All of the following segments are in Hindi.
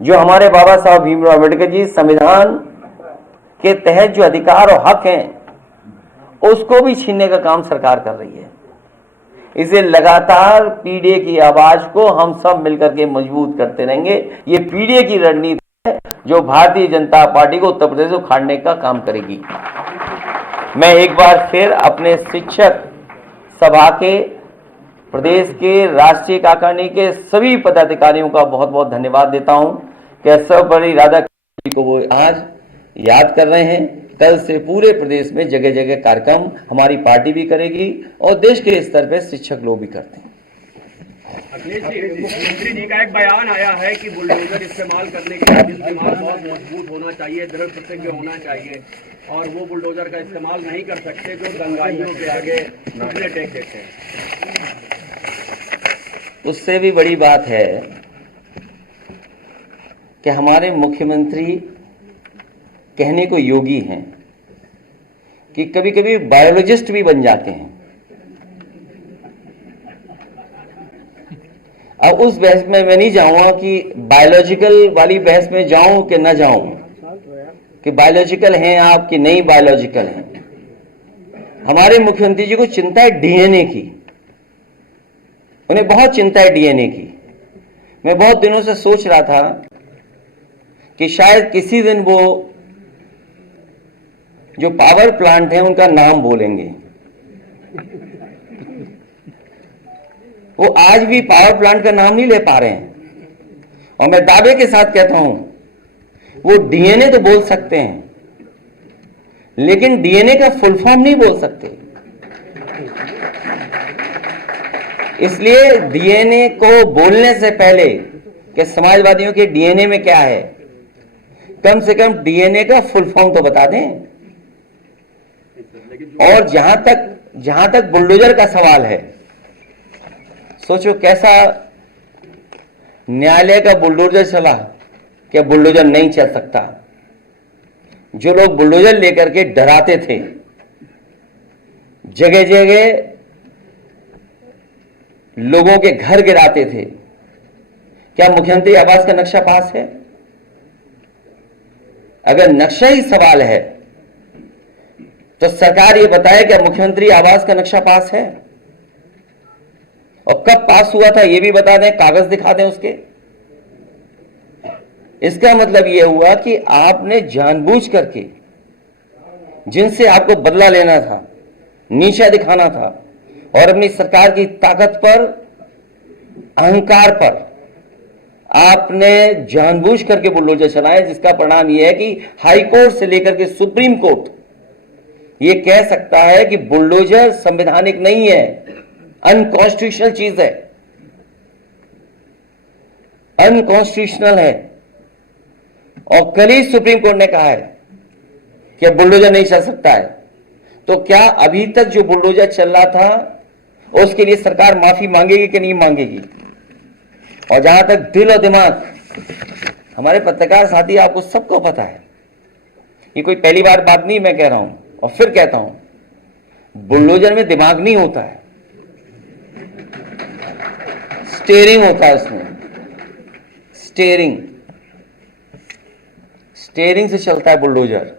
जो हमारे बाबा साहब भीमराव अम्बेडकर जी संविधान के तहत जो अधिकार और हक हैं उसको भी छीनने का काम सरकार कर रही है। इसे लगातार पीडीए की आवाज को हम सब मिलकर के मजबूत करते रहेंगे। ये पीडीए की रणनीति है जो भारतीय जनता पार्टी को उत्तर प्रदेश को उखाड़ने का काम करेगी। मैं एक बार फिर अपने शिक्षक सभा के प्रदेश के राष्ट्रीय कार्यकारिणी के सभी पदाधिकारियों का बहुत बहुत धन्यवाद देता हूं कि सर्वपल्ली राधाकृष्णन जी को वो आज याद कर रहे हैं। कल से पूरे प्रदेश में जगह जगह कार्यक्रम हमारी पार्टी भी करेगी और देश के स्तर पर शिक्षक लोग भी करते हैं। अखिलेश जी, मुख्यमंत्री जी का एक बयान आया है कि बुलडोजर इस्तेमाल करने के लिए दिमाग बहुत मजबूत होना चाहिए, दृढ़ प्रतिज्ञ होना चाहिए, और वो बुलडोजर का इस्तेमाल नहीं कर सकते जो दंगाइयों के आगे घुटने टेक देते हैं। उससे भी बड़ी बात है कि हमारे मुख्यमंत्री कहने को योगी हैं कि कभी कभी बायोलॉजिस्ट भी बन जाते हैं। अब उस बहस में मैं नहीं जाऊंगा कि बायोलॉजिकल वाली बहस में जाऊं कि ना जाऊं, कि बायोलॉजिकल हैं आप कि नहीं बायोलॉजिकल हैं। हमारे मुख्यमंत्री जी को चिंता है डीएनए की, उन्हें बहुत चिंता है डीएनए की। मैं बहुत दिनों से सोच रहा था कि शायद किसी दिन वो जो पावर प्लांट है उनका नाम बोलेंगे। वो आज भी पावर प्लांट का नाम नहीं ले पा रहे हैं, और मैं दावे के साथ कहता हूं वो डीएनए तो बोल सकते हैं, लेकिन डीएनए का फुल फॉर्म नहीं बोल सकते। इसलिए डीएनए को बोलने से पहले कि समाजवादियों के डीएनए में क्या है, कम से कम डीएनए का फुल फॉर्म तो बता दें। और जहां तक बुलडोजर का सवाल है, सोचो कैसा न्यायालय का बुलडोजर चला, क्या बुलडोजर नहीं चल सकता। जो लोग बुलडोजर लेकर के डराते थे, जगह जगह लोगों के घर गिराते थे, क्या मुख्यमंत्री आवास का नक्शा पास है? अगर नक्शा ही सवाल है तो सरकार ये बताए क्या मुख्यमंत्री आवास का नक्शा पास है, और कब पास हुआ था ये भी बता दें, कागज दिखा दें उसके। इसका मतलब यह हुआ कि आपने जानबूझ करके जिनसे आपको बदला लेना था, नीचा दिखाना था, और अपनी सरकार की ताकत पर, अहंकार पर आपने जानबूझ करके बुलडोजर चलाए, जिसका परिणाम यह है कि हाई कोर्ट से लेकर के सुप्रीम कोर्ट ये कह सकता है कि बुलडोजर संवैधानिक नहीं है, अनकॉन्स्टिट्यूशनल चीज है, अनकॉन्स्टिट्यूशनल है। और कल ही सुप्रीम कोर्ट ने कहा है कि अब बुलडोजर नहीं चल सकता है। तो क्या अभी तक जो बुलडोजर चल रहा था उसके लिए सरकार माफी मांगेगी कि नहीं मांगेगी? और जहां तक दिल और दिमाग, हमारे पत्रकार साथी आपको सबको पता है, ये कोई पहली बार बात नहीं मैं कह रहा हूं, और फिर कहता हूं, बुलडोजर में दिमाग नहीं होता है, स्टीयरिंग होता है उसमें। स्टीयरिंग से चलता है बुलडोजर।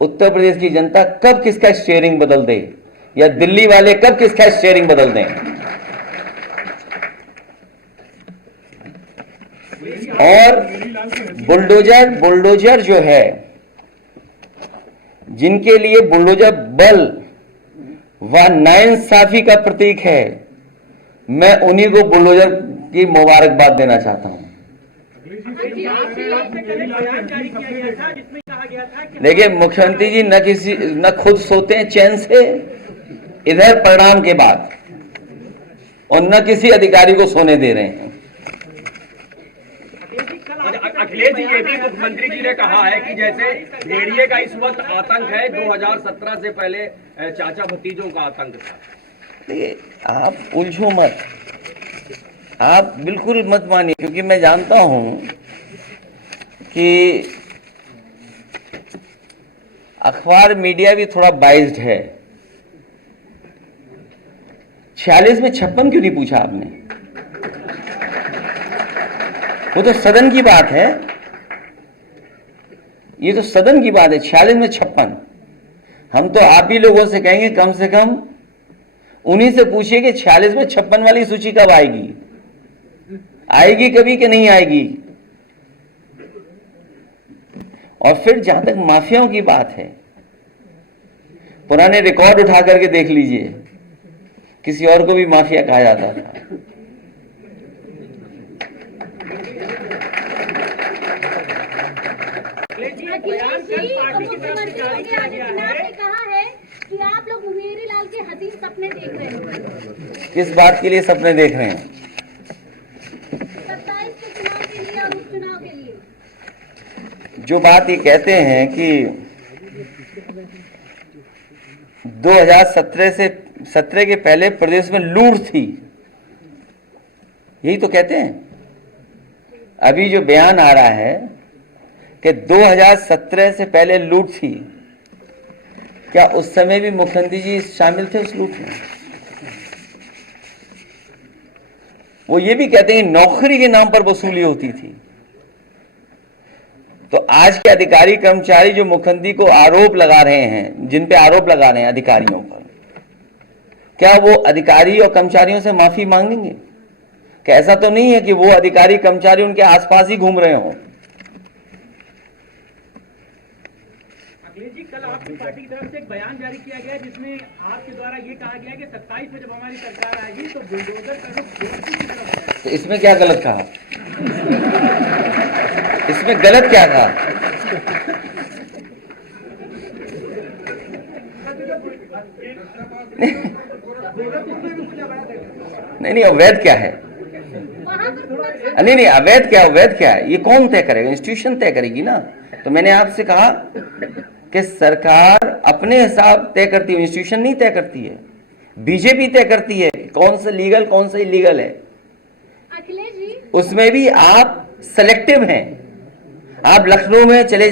उत्तर प्रदेश की जनता कब किसका स्टीयरिंग बदल दे, या दिल्ली वाले कब किसका स्टीयरिंग बदल दें। और बुलडोजर जो है, जिनके लिए बुलडोजर बल व नाइंसाफी का प्रतीक है, मैं उन्हीं को बुलडोजर की मुबारकबाद देना चाहता हूं। देखिए मुख्यमंत्री जी न खुद सोते हैं चैन से इधर परिणाम के बाद, और न किसी अधिकारी को सोने दे रहे हैं। अखिलेश जी, ये भी मुख्यमंत्री जी ने कहा है कि जैसे भेड़िए का इस वक्त आतंक है, 2017 से पहले चाचा भतीजों का आतंक था। देखिए आप उलझो मत, आप बिल्कुल मत मानिए, क्योंकि मैं जानता हूं कि अखबार मीडिया भी थोड़ा बाइज्ड है। 46 में 56 क्यों नहीं पूछा आपने? वो तो सदन की बात है, ये तो सदन की बात है। 46 में 56, हम तो आप ही लोगों से कहेंगे कम से कम उन्हीं से पूछिए कि 46 में 56 वाली सूची कब आएगी, आएगी कभी कि नहीं आएगी। और फिर जहां तक माफियाओं की बात है, पुराने रिकॉर्ड उठा करके देख लीजिए, किसी और को भी माफिया कहा जाता था। कि आप लोग मुंगेरी लाल के हसीन सपने देख रहे हैं। किस बात के लिए सपने देख रहे हैं? 27 के चुनाव के लिए और उपचुनाव के लिए। जो बात ये कहते हैं कि 2017 के पहले प्रदेश में लूट थी, यही तो कहते हैं। अभी जो बयान आ रहा है कि 2017 से पहले लूट थी, क्या उस समय भी मुख्यमंत्री जी शामिल थे उस लूट में? वो ये भी कहते हैं नौकरी के नाम पर वसूली होती थी। तो आज के अधिकारी कर्मचारी जो मुख्यमंत्री को आरोप लगा रहे हैं, जिन पे आरोप लगा रहे हैं अधिकारियों पर, क्या वो अधिकारी और कर्मचारियों से माफी मांगेंगे? क्या ऐसा तो नहीं है कि वो अधिकारी कर्मचारी उनके आसपास ही घूम रहे हों? अखिलेश जी, कल आपकी पार्टी की तरफ से एक बयान जारी किया गया जिसमें आपके द्वारा ये कहा गया कि 27 में जब हमारी सरकार आएगी तो बुलडोजर का रुख बीजेपी की तरफ है। तो इसमें क्या गलत कहा? इसमें गलत क्या कहा? नहीं, अवैध क्या है? नहीं, अवैध क्या, अवैध क्या है? ये कौन तय करेगा? इंस्टीट्यूशन तय करेगी ना। तो मैंने आपसे कहा कि सरकार अपने हिसाब तय करती है, इंस्टीट्यूशन नहीं तय करती है। बीजेपी तय करती है कौन सा लीगल कौन सा इलीगल है। अखिलेश जी, उसमें भी आप सेलेक्टिव हैं। आप लखनऊ में चले